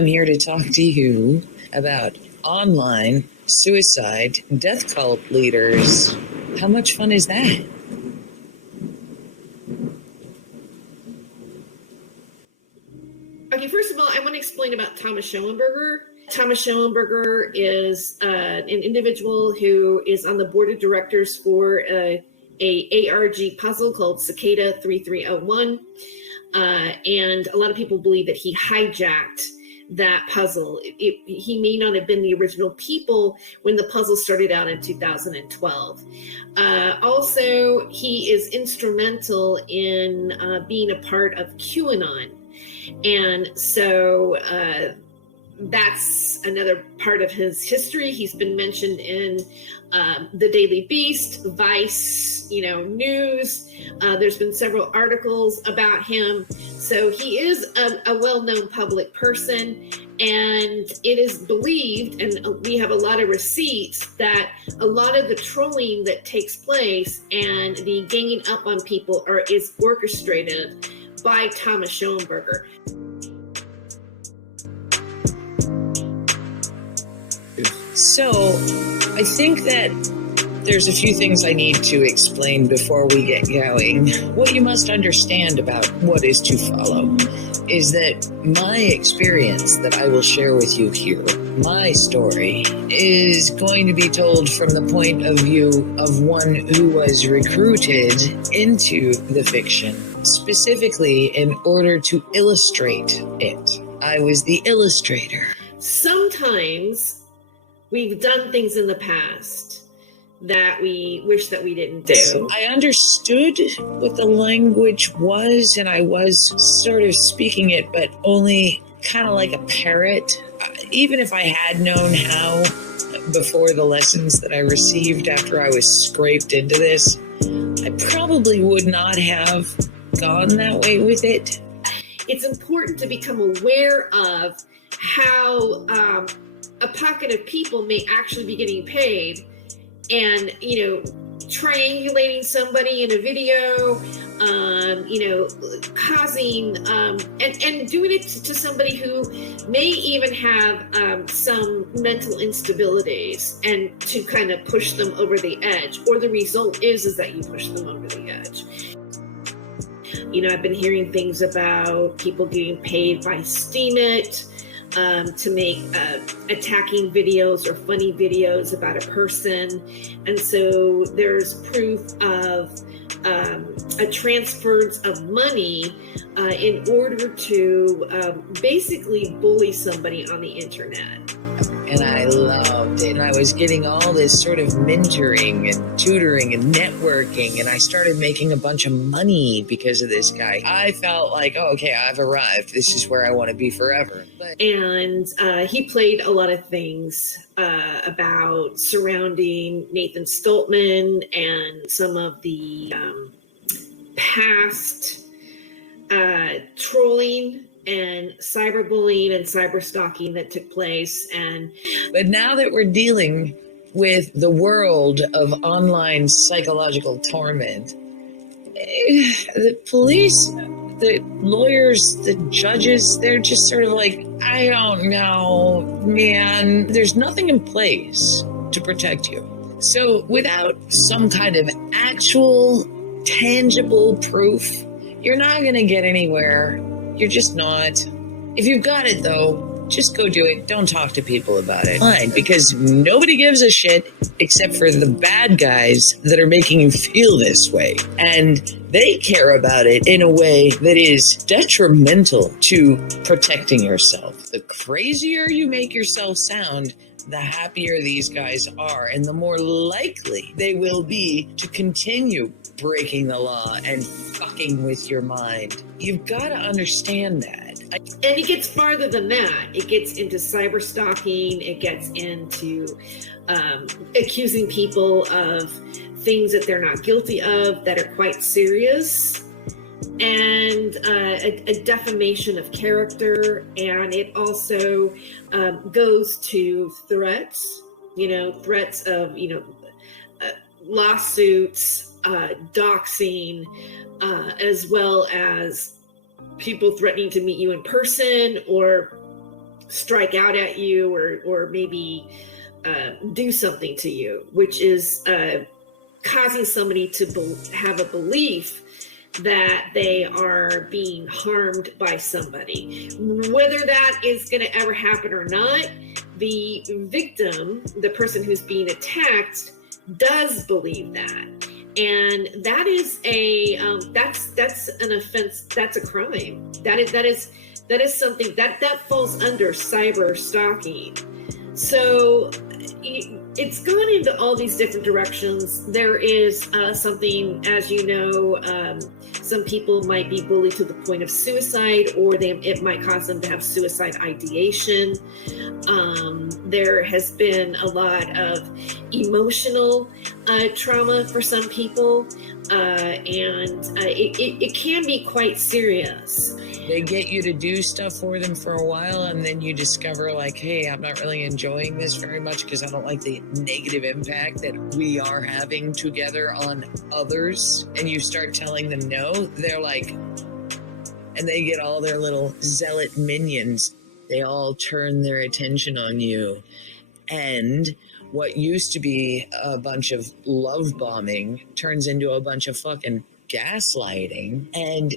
I'm here to talk to you about online suicide death cult leaders. How much fun is that? Okay, first of all, I want to explain about Thomas Schoenberger. Thomas Schoenberger is an individual who is on the board of directors for a ARG puzzle called Cicada 3301. And a lot of people believe that he hijacked that puzzle. He may not have been the original people when the puzzle started out in 2012. Also, he is instrumental in being a part of QAnon. And so that's another part of his history. He's been mentioned in the Daily Beast, Vice, news. There's been several articles about him. So he is a well-known public person, and it is believed, and we have a lot of receipts, that a lot of the trolling that takes place and the ganging up on people is orchestrated by Thomas Schoenberger. So, I think that there's a few things I need to explain before we get going. What you must understand about what is to follow is that my experience that I will share with you here, my story, is going to be told from the point of view of one who was recruited into the fiction, specifically in order to illustrate it. I was the illustrator. Sometimes we've done things in the past that we wish that we didn't do. I understood what the language was, and I was sort of speaking it, but only kind of like a parrot. Even if I had known how before the lessons that I received after I was scraped into this, I probably would not have gone that way with it. It's important to become aware of how a pocket of people may actually be getting paid, and triangulating somebody in a video, causing and doing it to somebody who may even have some mental instabilities, and to kind of push them over the edge, or the result is that you push them over the edge. I've been hearing things about people getting paid by Steemit to make attacking videos or funny videos about a person. And so there's proof of a transfers of money in order to basically bully somebody on the internet. And I loved it. And I was getting all this sort of mentoring and tutoring and networking. And I started making a bunch of money because of this guy. I felt like, oh, okay, I've arrived. This is where I want to be forever. And he played a lot of things about surrounding Nathan Stoltman and some of the past trolling and cyberbullying and cyberstalking that took place. But now that we're dealing with the world of online psychological torment, the police, the lawyers, the judges, they're just sort of like, I don't know, man, there's nothing in place to protect you. So without some kind of actual tangible proof, you're not going to get anywhere. You're just not. If you've got it, though, just go do it. Don't talk to people about it. Fine, because nobody gives a shit except for the bad guys that are making you feel this way. And they care about it in a way that is detrimental to protecting yourself. The crazier you make yourself sound, the happier these guys are, and the more likely they will be to continue breaking the law and fucking with your mind. You've got to understand that. And it gets farther than that. It gets into cyber stalking. It gets into accusing people of things that they're not guilty of that are quite serious, and a defamation of character. And it also goes to threats, threats of, lawsuits, doxing, as well as people threatening to meet you in person, or strike out at you or maybe do something to you, which is causing somebody to have a belief that they are being harmed by somebody. Whether that is going to ever happen or not, the victim, the person who's being attacked, does believe that. And that is that's an offense. That's a crime. That is something that falls under cyber stalking. So it's gone into all these different directions. There is something, as you know, some people might be bullied to the point of suicide, or it might cause them to have suicide ideation. There has been a lot of emotional trauma for some people, and it can be quite serious. They get you to do stuff for them for a while, and then you discover, like, hey, I'm not really enjoying this very much because I don't like the negative impact that we are having together on others. And you start telling them no. They're like, and they get all their little zealot minions. They all turn their attention on you. And what used to be a bunch of love bombing turns into a bunch of fucking gaslighting. And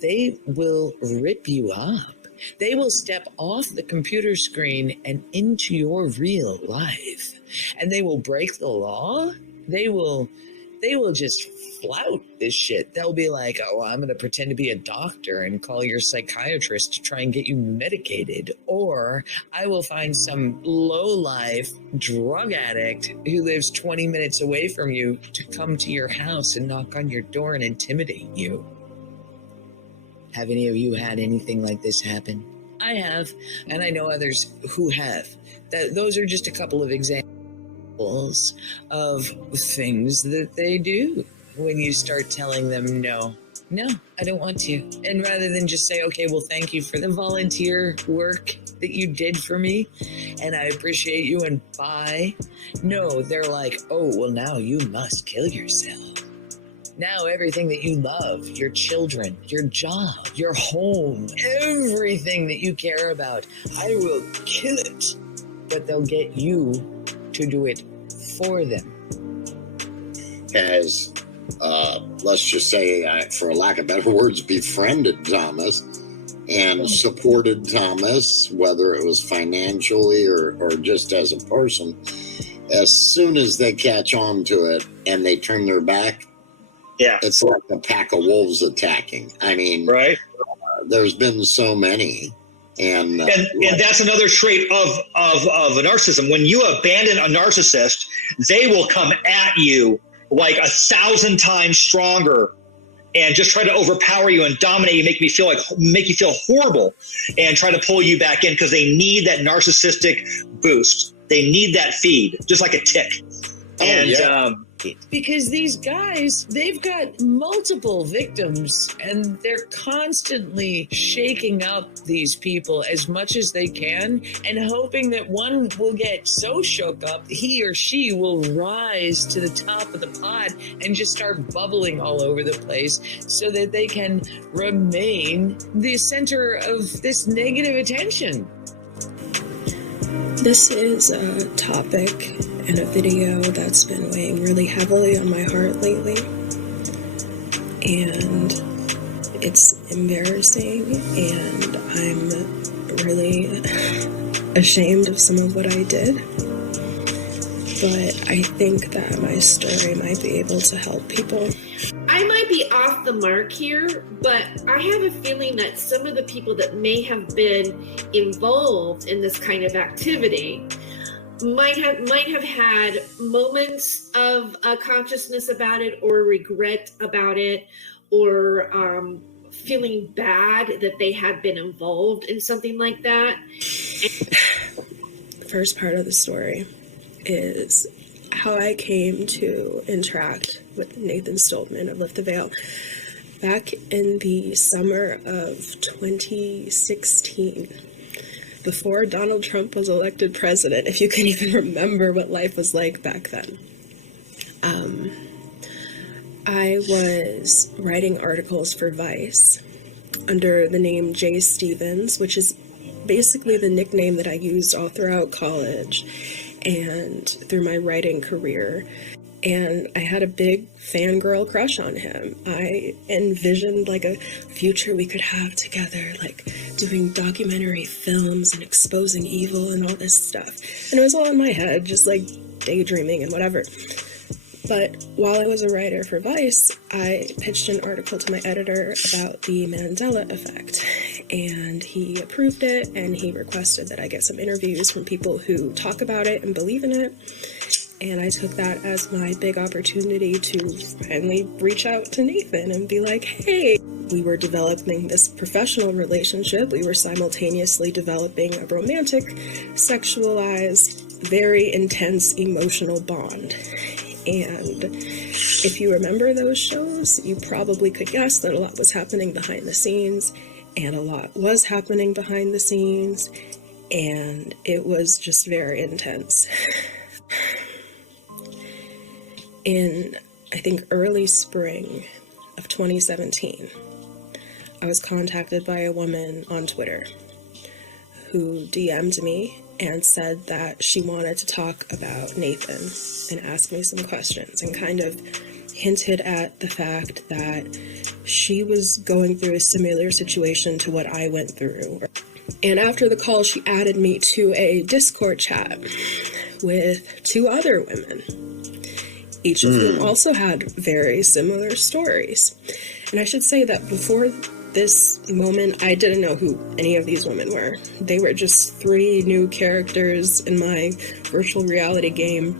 they will rip you up. They will step off the computer screen and into your real life. And they will break the law. They will just flout this shit. They'll be like, oh, I'm going to pretend to be a doctor and call your psychiatrist to try and get you medicated. Or I will find some low-life drug addict who lives 20 minutes away from you to come to your house and knock on your door and intimidate you. Have any of you had anything like this happen? I have, and I know others who have. Those are just a couple of examples of things that they do when you start telling them, no, I don't want to. And rather than just say, okay, well, thank you for the volunteer work that you did for me, and I appreciate you, and bye. No, they're like, oh, well, now you must kill yourself. Now everything that you love, your children, your job, your home, everything that you care about, I will kill it. But they'll get you to do it for them. Has, let's just say, for lack of better words, befriended Thomas and supported Thomas, whether it was financially or just as a person. As soon as they catch on to it and they turn their back, yeah, it's like a pack of wolves attacking. I mean, right? There's been so many, and that's another trait of a narcissism. When you abandon a narcissist, they will come at you like 1,000 times stronger, and just try to overpower you and dominate you, make you feel horrible, and try to pull you back in because they need that narcissistic boost. They need that feed, just like a tick. Because these guys, they've got multiple victims, and they're constantly shaking up these people as much as they can and hoping that one will get so shook up, he or she will rise to the top of the pod and just start bubbling all over the place so that they can remain the center of this negative attention. This is a topic and a video that's been weighing really heavily on my heart lately, and it's embarrassing, and I'm really ashamed of some of what I did, but I think that my story might be able to help people. I might be off the mark here, but I have a feeling that some of the people that may have been involved in this kind of activity might have had moments of consciousness about it, or regret about it, or feeling bad that they had been involved in something like that. The first part of the story is how I came to interact with Nathan Stoltman of Lift the Veil back in the summer of 2016, before Donald Trump was elected president, if you can even remember what life was like back then. I was writing articles for Vice under the name Jay Stevens, which is basically the nickname that I used all throughout college and through my writing career. And I had a big fangirl crush on him. I envisioned like a future we could have together, like doing documentary films and exposing evil and all this stuff. And it was all in my head, just like daydreaming and whatever. But while I was a writer for Vice, I pitched an article to my editor about the Mandela effect. And he approved it, and he requested that I get some interviews from people who talk about it and believe in it. And I took that as my big opportunity to finally reach out to Nathan and be like, hey, we were developing this professional relationship. We were simultaneously developing a romantic, sexualized, very intense emotional bond. And if you remember those shows, you probably could guess that a lot was happening behind the scenes, and a lot was happening behind the scenes, and it was just very intense. In, I think, early spring of 2017, I was contacted by a woman on Twitter who DM'd me and said that she wanted to talk about Nathan and ask me some questions, and kind of hinted at the fact that she was going through a similar situation to what I went through. And after the call, she added me to a Discord chat with 2 other women, each of whom also had very similar stories. And I should say that before this moment, I didn't know who any of these women were. They were just 3 new characters in my virtual reality game,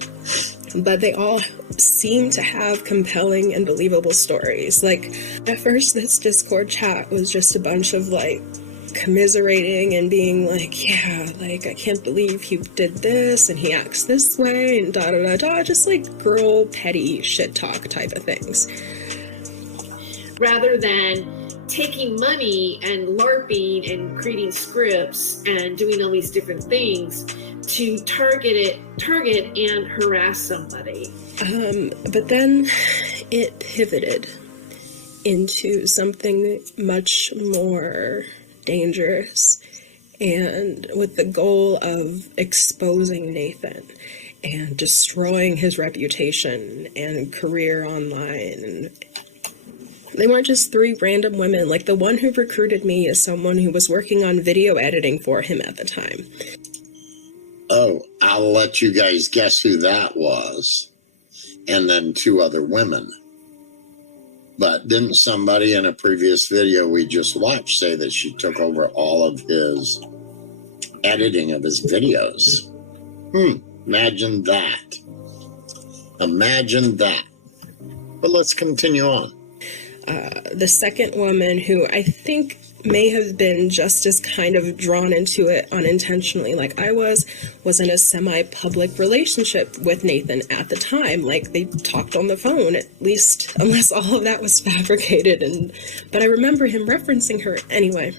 but they all seemed to have compelling and believable stories. Like, at first, this Discord chat was just a bunch of, like, commiserating and being like, yeah, like, I can't believe he did this and he acts this way and da-da-da-da, just like girl petty shit talk type of things. Rather than taking money and LARPing and creating scripts and doing all these different things to target and harass somebody. But then it pivoted into something much more dangerous, and with the goal of exposing Nathan and destroying his reputation and career online. And they weren't just 3 random women. Like, the one who recruited me is someone who was working on video editing for him at the time. Oh, I'll let you guys guess who that was. And then 2 other women. But didn't somebody in a previous video we just watched say that she took over all of his editing of his videos? Imagine that. Imagine that. But let's continue on. The second woman, who I think may have been just as kind of drawn into it unintentionally like I was in a semi-public relationship with Nathan at the time. Like, they talked on the phone, at least, unless all of that was fabricated. But I remember him referencing her anyway.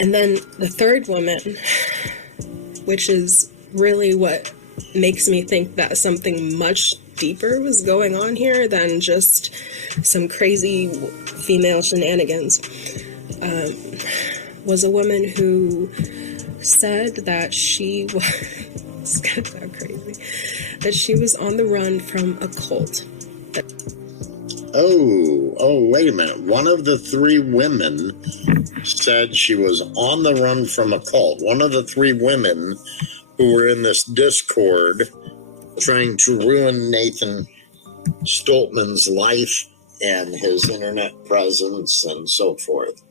And then the third woman, which is really what makes me think that something much deeper was going on here than just some crazy female shenanigans, was a woman who said that she was that she was on the run from a cult. Oh, wait a minute. One of the 3 women said she was on the run from a cult. One of the 3 women who were in this Discord trying to ruin Nathan Stoltman's life and his internet presence and so forth.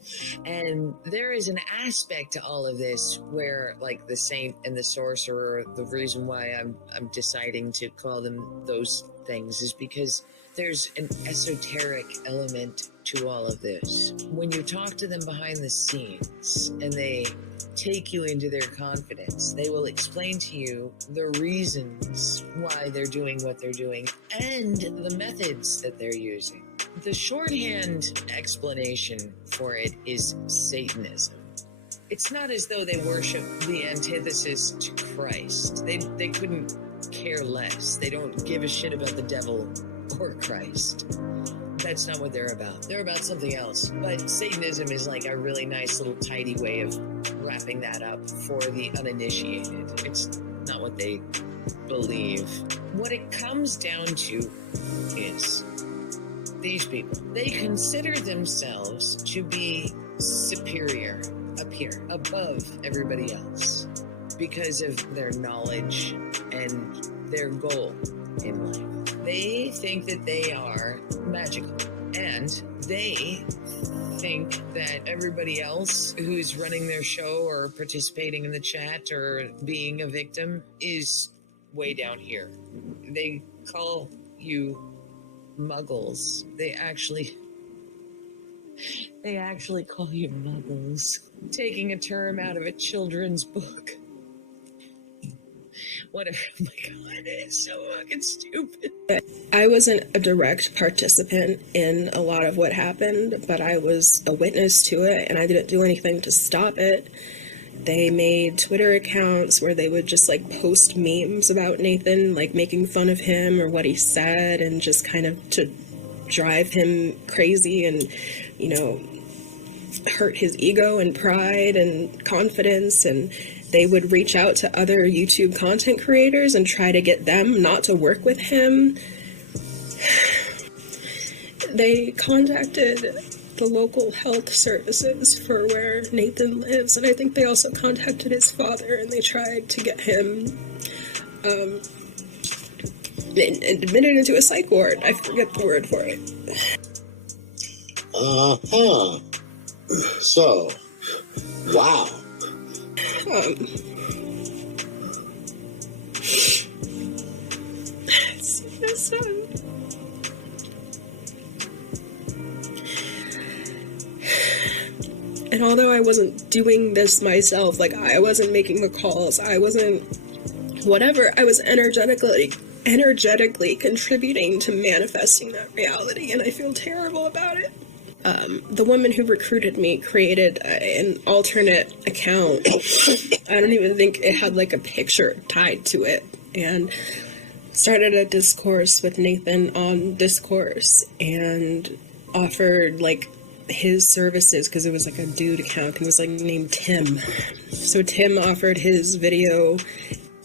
And there is an aspect to all of this where, like, the saint and the sorcerer, the reason why I'm deciding to call them those things is because there's an esoteric element to all of this. When you talk to them behind the scenes and they take you into their confidence, they will explain to you the reasons why they're doing what they're doing and the methods that they're using. The shorthand explanation for it is Satanism. It's not as though they worship the antithesis to Christ. They couldn't care less. They don't give a shit about the devil or Christ. That's not what they're about. They're about something else. But Satanism is like a really nice little tidy way of wrapping that up for the uninitiated. It's not what they believe. What it comes down to is these people. They consider themselves to be superior up here, above everybody else, because of their knowledge and their goal in life. They think that they are magical, and they think that everybody else who's running their show or participating in the chat or being a victim is way down here. They call you muggles. They actually call you muggles. Taking a term out of a children's book. Whatever. Oh my god, it's so fucking stupid. I wasn't a direct participant in a lot of what happened, but I was a witness to it, and I didn't do anything to stop it. They made Twitter accounts where they would just like post memes about Nathan, like making fun of him or what he said, and just kind of to drive him crazy and, you know, hurt his ego and pride and confidence. And they would reach out to other YouTube content creators and try to get them not to work with him. They contacted the local health services for where Nathan lives, and I think they also contacted his father, and they tried to get him admitted into a psych ward. I forget the word for it. Uh-huh. So, wow. It's so sad. And although I wasn't doing this myself, like I wasn't making the calls, I wasn't whatever, I was energetically contributing to manifesting that reality, and I feel terrible about it. The woman who recruited me created an alternate account. I don't even think it had like a picture tied to it, and started a discourse with Nathan on Discourse and offered like his services, because it was like a dude account. He was like named Tim. So Tim offered his video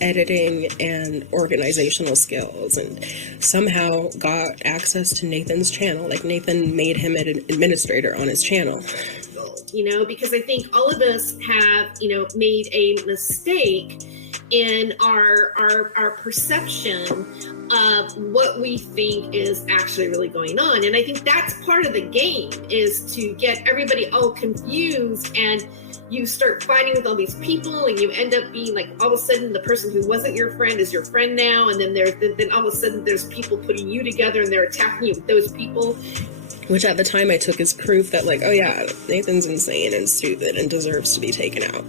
editing and organizational skills, and somehow got access to Nathan's channel. Like Nathan made him an administrator on his channel. You know, because I think all of us have, you know, made a mistake in our perception of what we think is actually really going on. And I think that's part of the game, is to get everybody all confused, and you start fighting with all these people, and you end up being like, all of a sudden the person who wasn't your friend is your friend now, and then then all of a sudden there's people putting you together and they're attacking you with those people. Which at the time I took as proof that like, oh yeah, Nathan's insane and stupid and deserves to be taken out.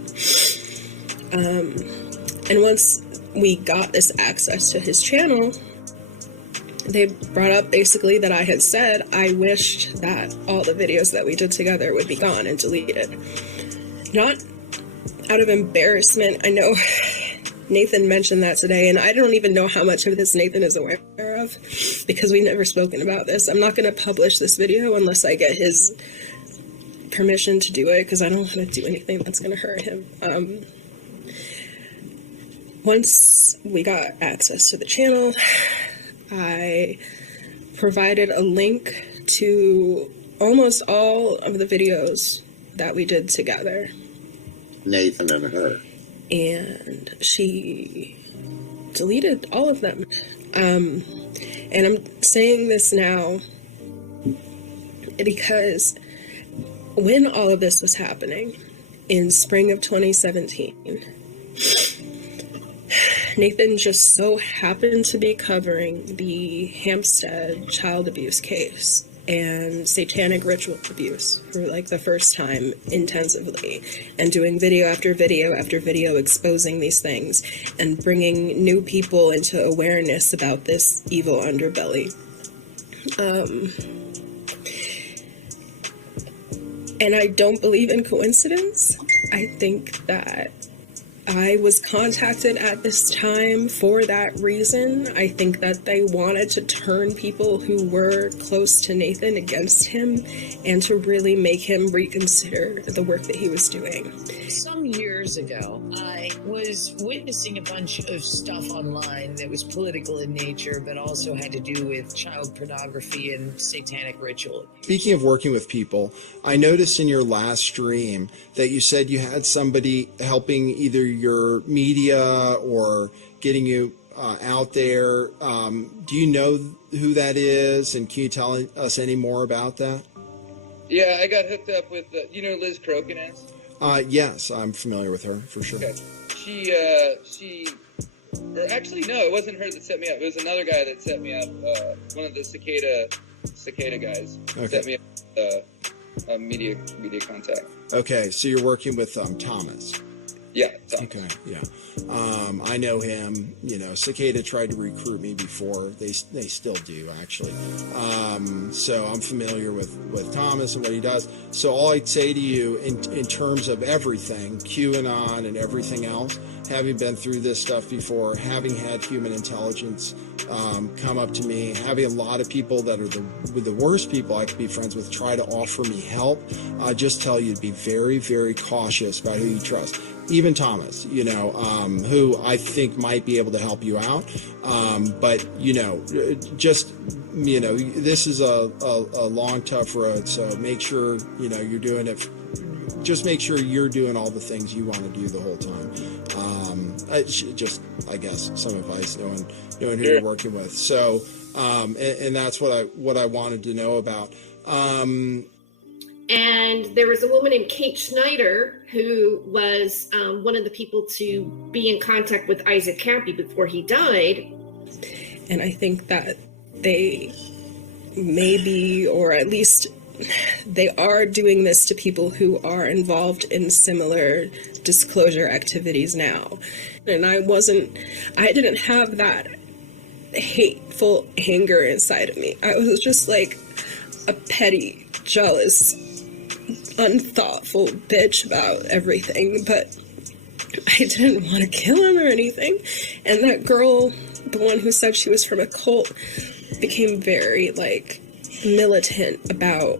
And once we got this access to his channel, they brought up basically that I had said I wished that all the videos that we did together would be gone and deleted. Not out of embarrassment. I know Nathan mentioned that today, and I don't even know how much of this Nathan is aware of, because we've never spoken about this. I'm not going to publish this video unless I get his permission to do it, because I don't want to do anything that's going to hurt him. Once we got access to the channel, I provided a link to almost all of the videos that we did together. Nathan and her. And she deleted all of them. And I'm saying this now because when all of this was happening in spring of 2017, Nathan just so happened to be covering the Hampstead child abuse case and satanic ritual abuse for like the first time intensively, and doing video after video after video exposing these things and bringing new people into awareness about this evil underbelly. And I don't believe in coincidence. I think that I was contacted at this time for that reason. I think that they wanted to turn people who were close to Nathan against him and to really make him reconsider the work that he was doing. Some years ago, I was witnessing a bunch of stuff online that was political in nature, but also had to do with child pornography and satanic ritual. Speaking of working with people, I noticed in your last stream that you said you had somebody helping either your media or getting you out there. Do you know who that is? And can you tell us any more about that? Yeah, I got hooked up with, you know Liz Crokin is? Yes, I'm familiar with her for sure. Okay. Or actually, no, it wasn't her that set me up. It was another guy that set me up. One of the cicada guys set me up with a media contact. Okay, so you're working with Thomas. Yeah. Thomas. Okay, yeah. I know him. You know, Cicada tried to recruit me before. They still do, actually. So I'm familiar with Thomas and what he does. So all I'd say to you in terms of everything, QAnon and everything else, having been through this stuff before, having had human intelligence come up to me, having a lot of people that are the worst people I could be friends with try to offer me help, I just tell you to be very, very cautious about who you trust. Even Thomas, you know, who I think might be able to help you out. But, you know, just, you know, this is a long, tough road. So make sure, you know, you're doing it. Just make sure you're doing all the things you want to do the whole time. I guess, some advice knowing who you're working with. So, and that's what I wanted to know about. And there was a woman named Kate Schneider who was one of the people to be in contact with Isaac Cappy before he died. And I think that they maybe, or at least they are doing this to people who are involved in similar disclosure activities now. And I didn't have that hateful anger inside of me. I was just like a petty, jealous, unthoughtful bitch about everything, but I didn't want to kill him or anything. And that girl, the one who said she was from a cult, became very like militant about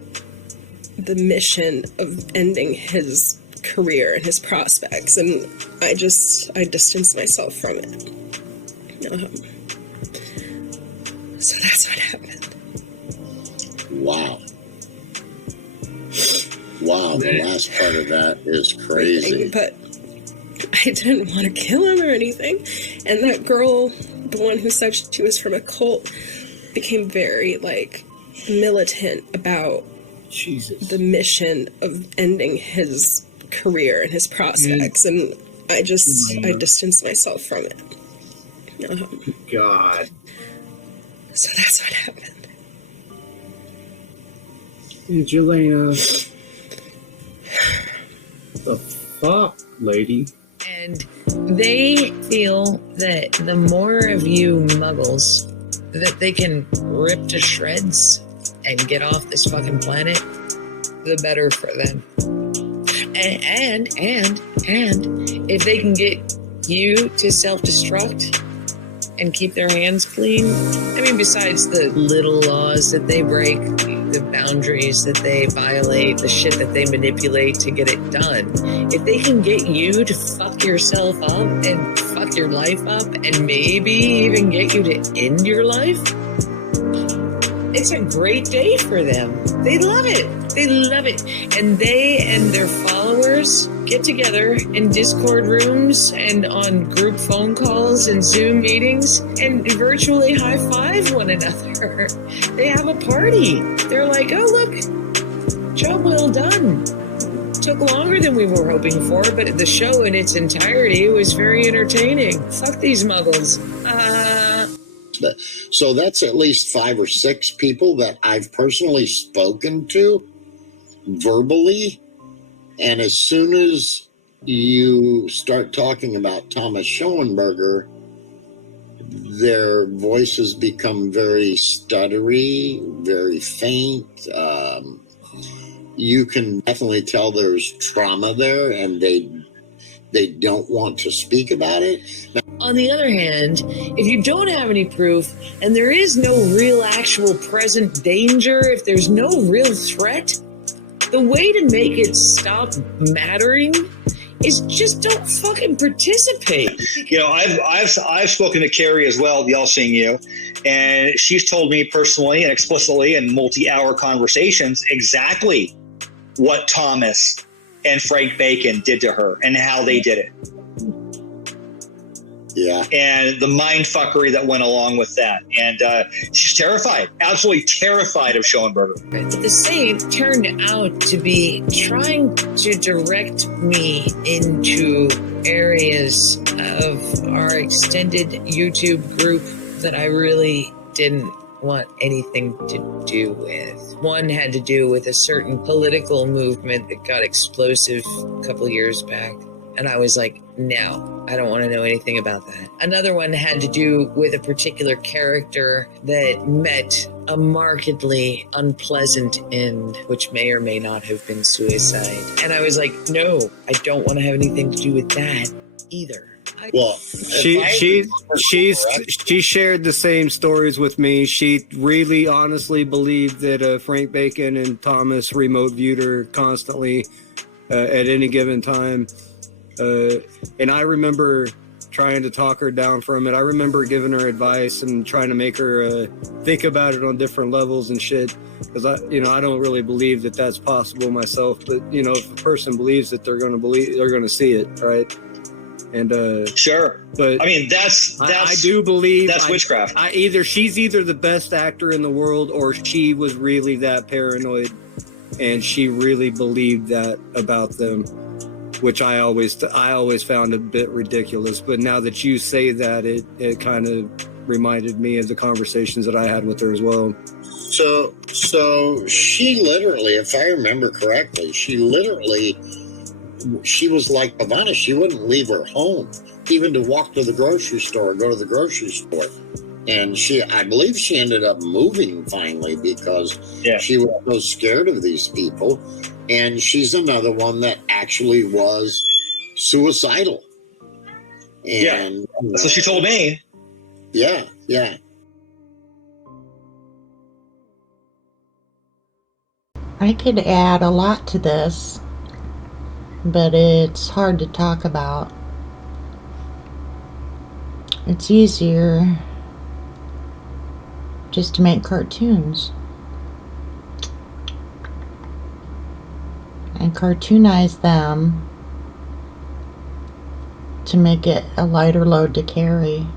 the mission of ending his career and his prospects, and I distanced myself from it. So that's what happened. Wow. The last part of that is crazy. But I didn't want to kill him or anything. And that girl, the one who said she was from a cult, became very like militant about the mission of ending his career and his prospects, and I distanced myself from it. God. So that's what happened. Angelina. The fuck, lady? And they feel that the more of you muggles that they can rip to shreds and get off this fucking planet, the better for them. And if they can get you to self-destruct and keep their hands clean, I mean, besides the little laws that they break, the boundaries that they violate, the shit that they manipulate to get it done, if they can get you to fuck yourself up and fuck your life up and maybe even get you to end your life, it's a great day for them. They love it. They love it. And they and their followers get together in Discord rooms and on group phone calls and Zoom meetings and virtually high five one another. They have a party. They're like, oh, look, job well done. Took longer than we were hoping for, but the show in its entirety was very entertaining. Fuck these muggles. So that's at least 5 or 6 people that I've personally spoken to verbally. And as soon as you start talking about Thomas Schoenberger, their voices become very stuttery, very faint. You can definitely tell there's trauma there, and they don't want to speak about it. On the other hand, if you don't have any proof and there is no real actual present danger, if there's no real threat, the way to make it stop mattering is just don't fucking participate. You know, I've spoken to Carrie as well, the All Seeing You, and she's told me personally and explicitly in multi-hour conversations exactly what Thomas and Frank Bacon did to her and how they did it. Yeah. And the mind fuckery that went along with that. And she's terrified, absolutely terrified of Schoenberger. But the same turned out to be trying to direct me into areas of our extended YouTube group that I really didn't want anything to do with. One had to do with a certain political movement that got explosive a couple years back. And I was like, no, I don't want to know anything about that. Another one had to do with a particular character that met a markedly unpleasant end, which may or may not have been suicide. And I was like, no, I don't want to have anything to do with that either. Well, She shared the same stories with me. She really honestly believed that Frank Bacon and Thomas remote viewed her constantly at any given time. And I remember trying to talk her down from it. I remember giving her advice and trying to make her think about it on different levels and shit. Because I don't really believe that that's possible myself. But if a person believes it, they're going to see it, right? And sure, but I mean that's I do believe that's witchcraft. She's either the best actor in the world, or she was really that paranoid, and she really believed that about them, which I always found a bit ridiculous. But now that you say that, it kind of reminded me of the conversations that I had with her as well. So she literally, if I remember correctly, she was like Pavana. She wouldn't leave her home, even to walk to the grocery store or go to the grocery store. And I believe she ended up moving finally because she was so scared of these people. And she's another one that actually was suicidal. And that's what she told me. Yeah. I could add a lot to this, but it's hard to talk about. It's easier just to make cartoons and cartoonize them to make it a lighter load to carry,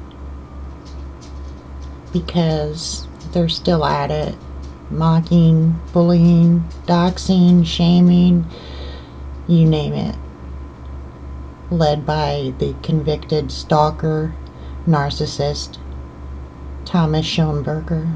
because they're still at it, mocking, bullying, doxing, shaming, you name it, led by the convicted stalker, narcissist, Thomas Schoenberger.